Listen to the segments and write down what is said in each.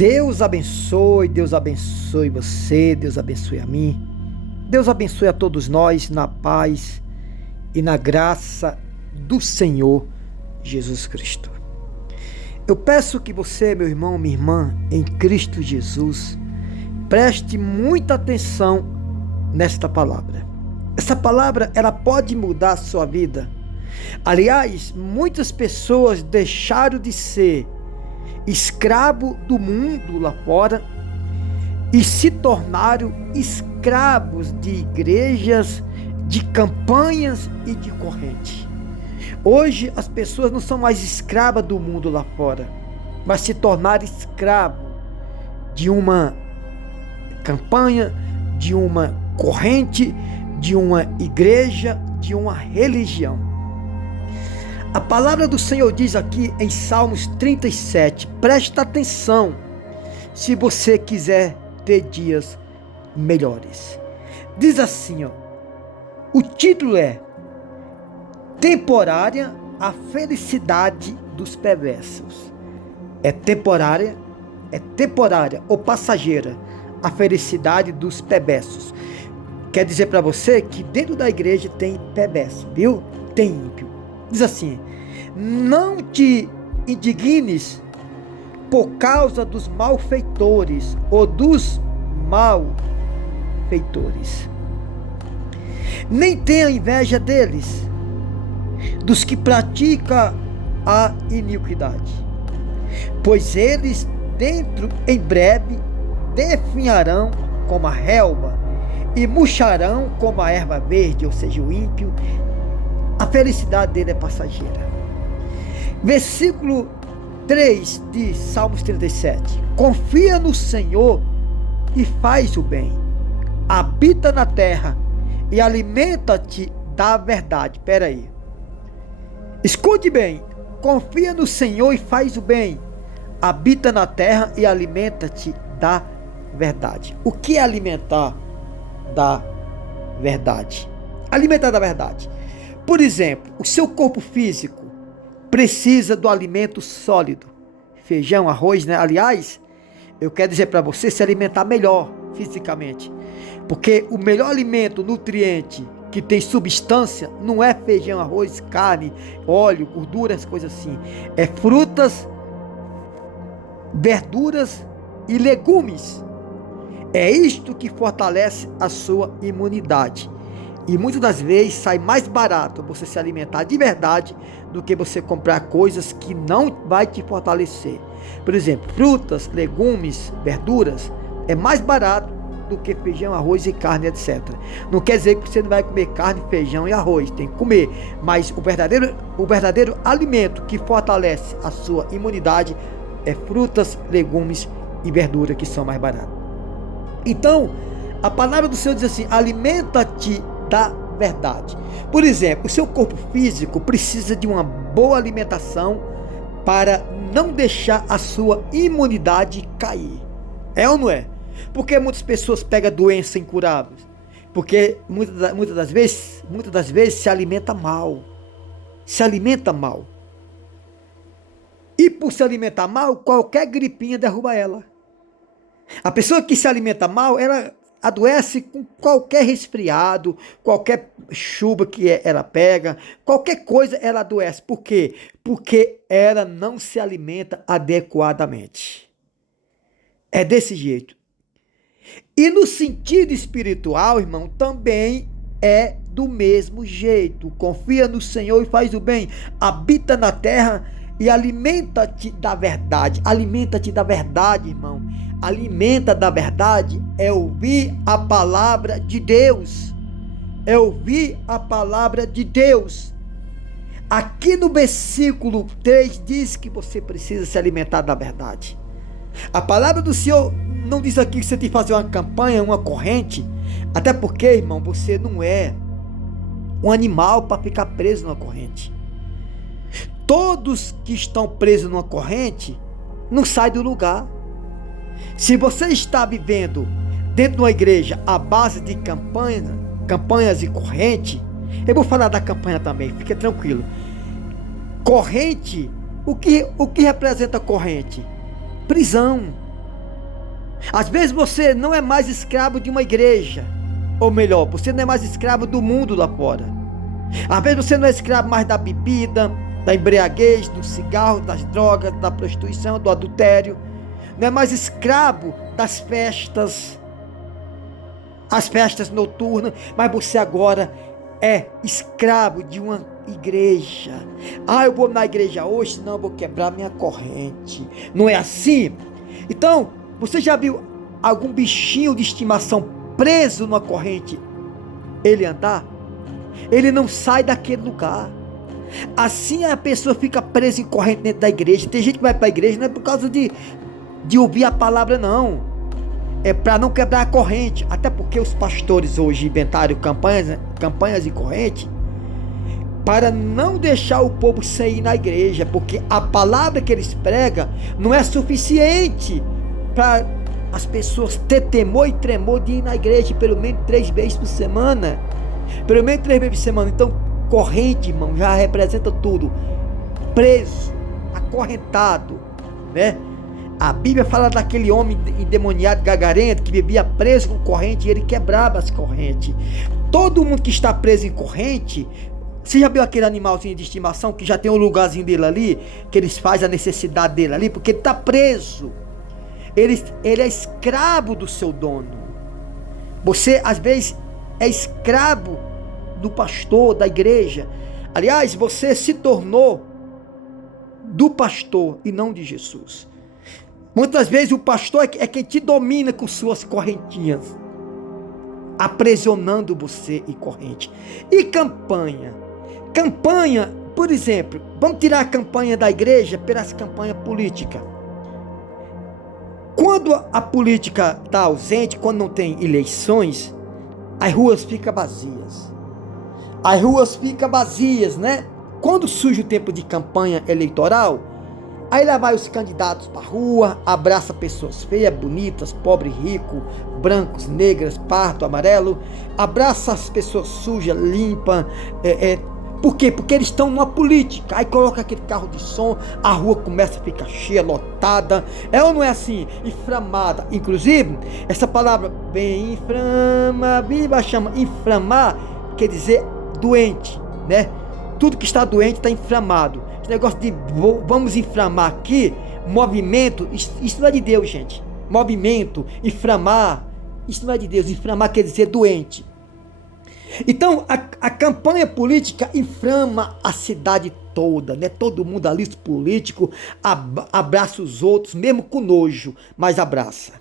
Deus abençoe você, Deus abençoe a mim, Deus abençoe a todos nós na paz e na graça do Senhor Jesus Cristo. Eu peço que você, meu irmão, minha irmã, em Cristo Jesus, preste muita atenção nesta palavra. Essa palavra, ela pode mudar a sua vida. Aliás, muitas pessoas deixaram de ser escravo do mundo lá fora e se tornaram escravos de igrejas, de campanhas e de corrente. Hoje as pessoas não são mais escravas do mundo lá fora, mas se tornaram escravos de uma campanha, de uma corrente, de uma igreja, de uma religião. A palavra do Senhor diz aqui em Salmos 37, presta atenção se você quiser ter dias melhores. Diz assim, o título é Temporária a felicidade dos perversos. É temporária ou passageira a felicidade dos perversos. Quer dizer para você que dentro da igreja tem perverso, viu? Tem ímpio. Diz assim, não te indignes por causa dos malfeitores ou dos malfeitores. Nem tenha inveja deles, dos que praticam a iniquidade, pois eles dentro em breve definharão como a relva e murcharão como a erva verde, ou seja, o ímpio. A felicidade dele é passageira. Versículo 3 de Salmos 37. Confia no Senhor e faz o bem. Habita na terra e alimenta-te da verdade. Espera aí. Escute bem. Confia no Senhor e faz o bem. Habita na terra e alimenta-te da verdade. O que é alimentar da verdade? Alimentar da verdade. Por exemplo, o seu corpo físico precisa do alimento sólido. Feijão, arroz, né? Aliás, eu quero dizer para você se alimentar melhor fisicamente. Porque o melhor alimento, nutriente, que tem substância, não é feijão, arroz, carne, óleo, gorduras, coisas assim. É frutas, verduras e legumes. É isto que fortalece a sua imunidade. E muitas das vezes sai mais barato você se alimentar de verdade do que você comprar coisas que não vai te fortalecer. Por exemplo, frutas, legumes, verduras, é mais barato do que feijão, arroz e carne, etc. Não quer dizer que você não vai comer carne, feijão e arroz, tem que comer. Mas o verdadeiro alimento que fortalece a sua imunidade é frutas, legumes e verdura, que são mais baratos. Então, a palavra do Senhor diz assim, alimenta-te da verdade. Por exemplo, o seu corpo físico precisa de uma boa alimentação para não deixar a sua imunidade cair. É ou não é? Porque muitas pessoas pegam doenças incuráveis? Porque muitas das vezes se alimenta mal. Se alimenta mal. E por se alimentar mal, qualquer gripinha derruba ela. A pessoa que se alimenta mal, ela adoece com qualquer resfriado, qualquer chuva que ela pega, qualquer coisa ela adoece. Por quê? Porque ela não se alimenta adequadamente. É desse jeito. E no sentido espiritual, irmão, também é do mesmo jeito. Confia no Senhor e faz o bem. Habita na terra e alimenta-te da verdade. Alimenta-te da verdade, irmão. Alimenta da verdade é ouvir a palavra de Deus. É ouvir a palavra de Deus. Aqui no versículo 3 diz que você precisa se alimentar da verdade. A palavra do Senhor não diz aqui que você tem que fazer uma campanha, uma corrente. Até porque, irmão, você não é um animal para ficar preso numa corrente. Todos que estão presos numa corrente não saem do lugar. Se você está vivendo dentro de uma igreja à base de campanhas e corrente, eu vou falar da campanha também, fique tranquilo. Corrente, o que representa corrente? Prisão. Às vezes você não é mais escravo de uma igreja, ou melhor, você não é mais escravo do mundo lá fora. Às vezes você não é escravo mais da bebida, da embriaguez, do cigarro, das drogas, da prostituição, do adultério. Não é mais escravo das festas, as festas noturnas, mas você agora é escravo de uma igreja. Eu vou na igreja hoje, senão eu vou quebrar minha corrente. Não é assim? Então, você já viu algum bichinho de estimação preso numa corrente? Ele andar? Ele não sai daquele lugar. Assim a pessoa fica presa em corrente dentro da igreja. Tem gente que vai para a igreja não é por causa de ouvir a palavra, não. É para não quebrar a corrente. Até porque os pastores hoje inventaram campanhas e corrente para não deixar o povo sair na igreja, porque a palavra que eles pregam não é suficiente para as pessoas ter temor e tremor de ir na igreja pelo menos 3 vezes por semana. Pelo menos 3 vezes por semana. Então, corrente, irmão, já representa tudo. Preso, acorrentado, né? A Bíblia fala daquele homem endemoniado, gagarento, que vivia preso com corrente e ele quebrava as correntes. Todo mundo que está preso em corrente, você já viu aquele animalzinho de estimação que já tem um lugarzinho dele ali, que eles fazem a necessidade dele ali, porque ele está preso. Ele é escravo do seu dono. Você, às vezes, é escravo do pastor, da igreja. Aliás, você se tornou do pastor e não de Jesus. Muitas vezes o pastor é quem te domina com suas correntinhas, aprisionando você em corrente. E campanha? Campanha, por exemplo, vamos tirar a campanha da igreja pelas campanhas políticas. Quando a política está ausente, quando não tem eleições, as ruas ficam vazias. As ruas ficam vazias, né? Quando surge o tempo de campanha eleitoral, aí lá vai os candidatos para a rua, abraça pessoas feias, bonitas, pobres, ricos, brancos, negras, pardo, amarelo, abraça as pessoas sujas, limpas. Por quê? Porque eles estão numa política. Aí coloca aquele carro de som, a rua começa a ficar cheia, lotada. É ou não é assim? Inflamada. Inclusive, essa palavra bem inflama, a Bíblia chama inflamar, quer dizer doente, né? Tudo que está doente está inflamado. Esse negócio de vamos inflamar aqui, movimento, isso não é de Deus, gente. Movimento, inflamar, isso não é de Deus. Inflamar quer dizer doente. Então, a campanha política inflama a cidade toda, né? Todo mundo ali, os políticos, abraça os outros, mesmo com nojo, mas abraça.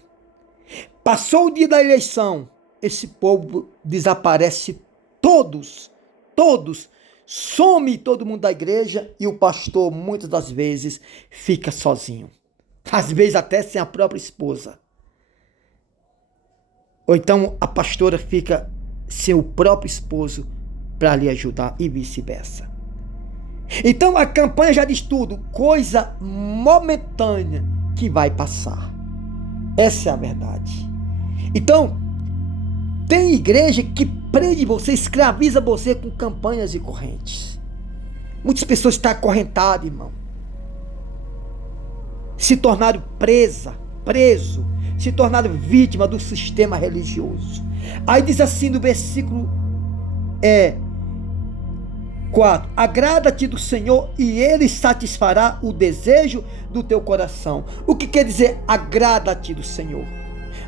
Passou o dia da eleição, esse povo desaparece todos, some todo mundo da igreja e o pastor, muitas das vezes, fica sozinho. Às vezes até sem a própria esposa. Ou então a pastora fica sem o próprio esposo para lhe ajudar e vice-versa. Então a campanha já diz tudo, coisa momentânea que vai passar. Essa é a verdade. Então, tem igreja que prende você, escraviza você com campanhas e correntes. Muitas pessoas estão acorrentadas, irmão. Se tornaram preso, se tornaram vítima do sistema religioso. Aí diz assim no versículo 4: agrada-te do Senhor e Ele satisfará o desejo do teu coração. O que quer dizer agrada-te do Senhor?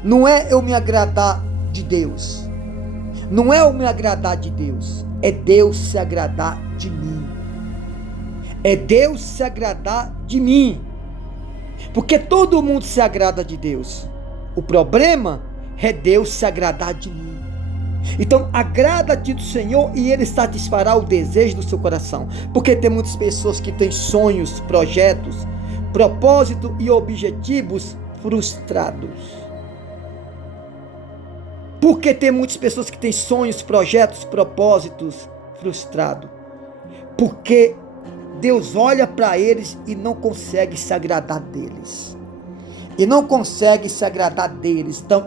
Não é eu me agradar de Deus. Não é eu me agradar de Deus. É Deus se agradar de mim. É Deus se agradar de mim. Porque todo mundo se agrada de Deus. O problema é Deus se agradar de mim. Então, agrada-te do Senhor e Ele satisfará o desejo do seu coração. Porque tem muitas pessoas que têm sonhos, projetos, propósitos e objetivos frustrados. Porque tem muitas pessoas que têm sonhos, projetos, propósitos frustrados. Porque Deus olha para eles e não consegue se agradar deles. Então,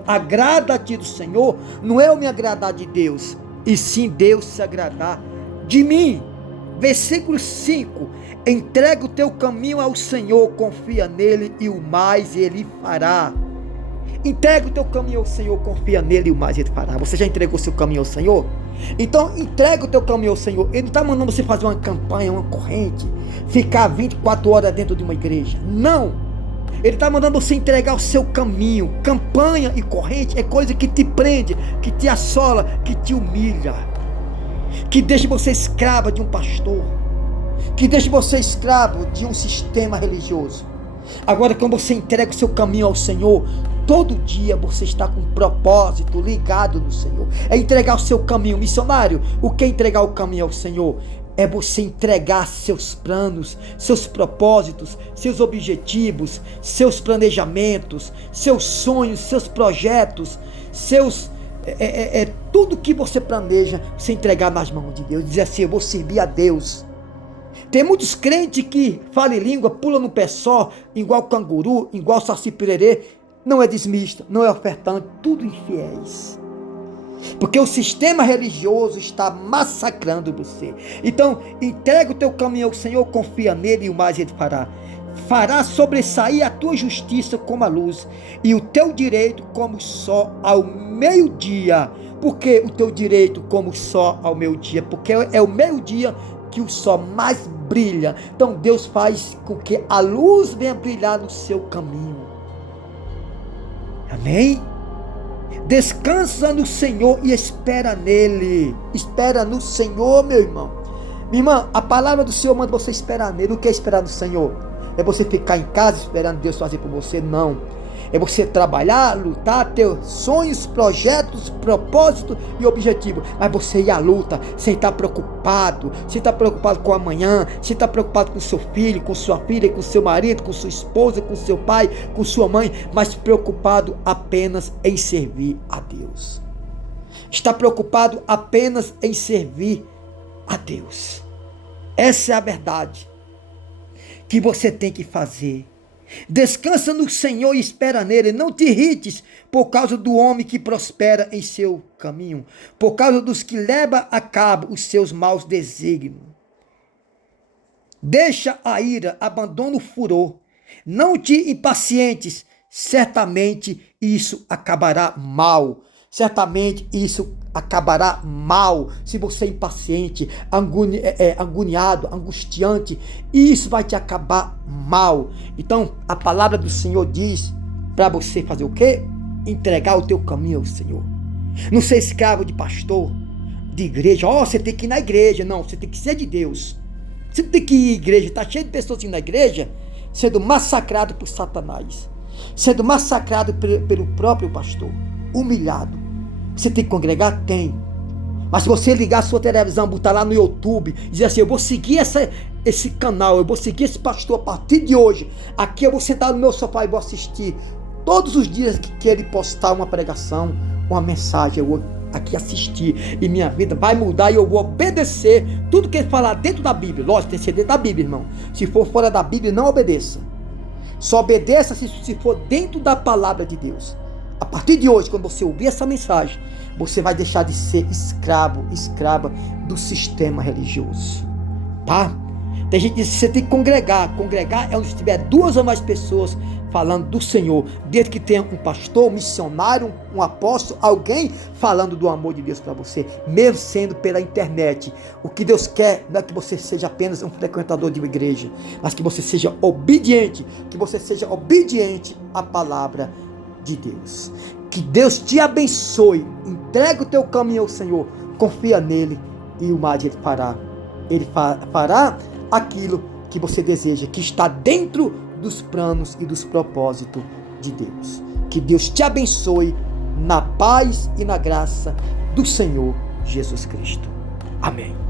agrada-te do Senhor, não é eu me agradar de Deus, e sim Deus se agradar de mim. Versículo 5: entrega o teu caminho ao Senhor, confia nele e o mais Ele fará. Entrega o teu caminho ao Senhor, confia nele e o mais ele fará. Você já entregou o seu caminho ao Senhor? Então entrega o teu caminho ao Senhor. Ele não está mandando você fazer uma campanha, uma corrente, ficar 24 horas dentro de uma igreja. Não! Ele está mandando você entregar o seu caminho. Campanha e corrente é coisa que te prende, que te assola, que te humilha, que deixa você escrava de um pastor, que deixa você escravo de um sistema religioso. Agora, quando você entrega o seu caminho ao Senhor, todo dia você está com um propósito ligado no Senhor. É entregar o seu caminho. Missionário, o que é entregar o caminho ao Senhor? É você entregar seus planos, seus propósitos, seus objetivos, seus planejamentos, seus sonhos, seus projetos, tudo que você planeja, você entregar nas mãos de Deus. Dizer assim: eu vou servir a Deus. Tem muitos crentes que falam em língua, pulam no pé só, igual canguru, igual saci pererê. Não é dizimista, não é ofertante, tudo infiéis. Porque o sistema religioso está massacrando você. Então, entrega o teu caminho ao Senhor, confia nele e o mais ele fará. Fará sobressair a tua justiça como a luz e o teu direito como o sol ao meio-dia. Por que o teu direito como o sol ao meio-dia? Porque é o meio-dia que o sol mais brilha. Então Deus faz com que a luz venha brilhar no seu caminho. Amém? Descansa no Senhor e espera nele. Espera no Senhor, meu irmão. Minha irmã, a palavra do Senhor manda você esperar nele. O que é esperar no Senhor? É você ficar em casa esperando Deus fazer por você? Não. É você trabalhar, lutar, ter sonhos, projetos, propósitos e objetivos. Mas você ir à luta sem estar preocupado. Sem estar preocupado com amanhã. Sem estar preocupado com seu filho, com sua filha, com seu marido, com sua esposa, com seu pai, com sua mãe. Mas preocupado apenas em servir a Deus. Está preocupado apenas em servir a Deus. Essa é a verdade que você tem que fazer. Descansa no Senhor e espera nele. Não te irrites por causa do homem que prospera em seu caminho, por causa dos que leva a cabo os seus maus desígnios. Deixa a ira, abandona o furor. Não te impacientes, certamente isso acabará mal. Certamente isso acabará mal. Se você é impaciente, agoniado, angustiante, isso vai te acabar mal. Então a palavra do Senhor diz para você fazer o quê? Entregar o teu caminho ao Senhor. Não ser escravo de pastor, de igreja. Você tem que ir na igreja. Não, você tem que ser de Deus. Você tem que ir à igreja. Está cheio de pessoas indo na igreja, sendo massacrado por Satanás, sendo massacrado pelo próprio pastor, humilhado. Você tem que congregar? Tem. Mas se você ligar a sua televisão, botar lá no YouTube, dizer assim: eu vou seguir esse canal, eu vou seguir esse pastor a partir de hoje. Aqui eu vou sentar no meu sofá e vou assistir todos os dias que ele postar uma pregação, uma mensagem, eu vou aqui assistir e minha vida vai mudar e eu vou obedecer tudo que ele falar dentro da Bíblia. Lógico, tem que ser dentro da Bíblia, irmão. Se for fora da Bíblia, não obedeça. Só obedeça se for dentro da palavra de Deus. A partir de hoje, quando você ouvir essa mensagem, você vai deixar de ser escrava do sistema religioso, tá? Tem gente que diz que você tem que congregar. Congregar é onde estiver 2 ou mais pessoas falando do Senhor, desde que tenha um pastor, um missionário, um apóstolo, alguém falando do amor de Deus para você, mesmo sendo pela internet. O que Deus quer não é que você seja apenas um frequentador de uma igreja, mas que você seja obediente, à palavra de Deus. Que Deus te abençoe. Entrega o teu caminho ao Senhor, confia nele e o mais ele fará. Ele fará aquilo que você deseja, que está dentro dos planos e dos propósitos de Deus. Que Deus te abençoe na paz e na graça do Senhor Jesus Cristo. Amém.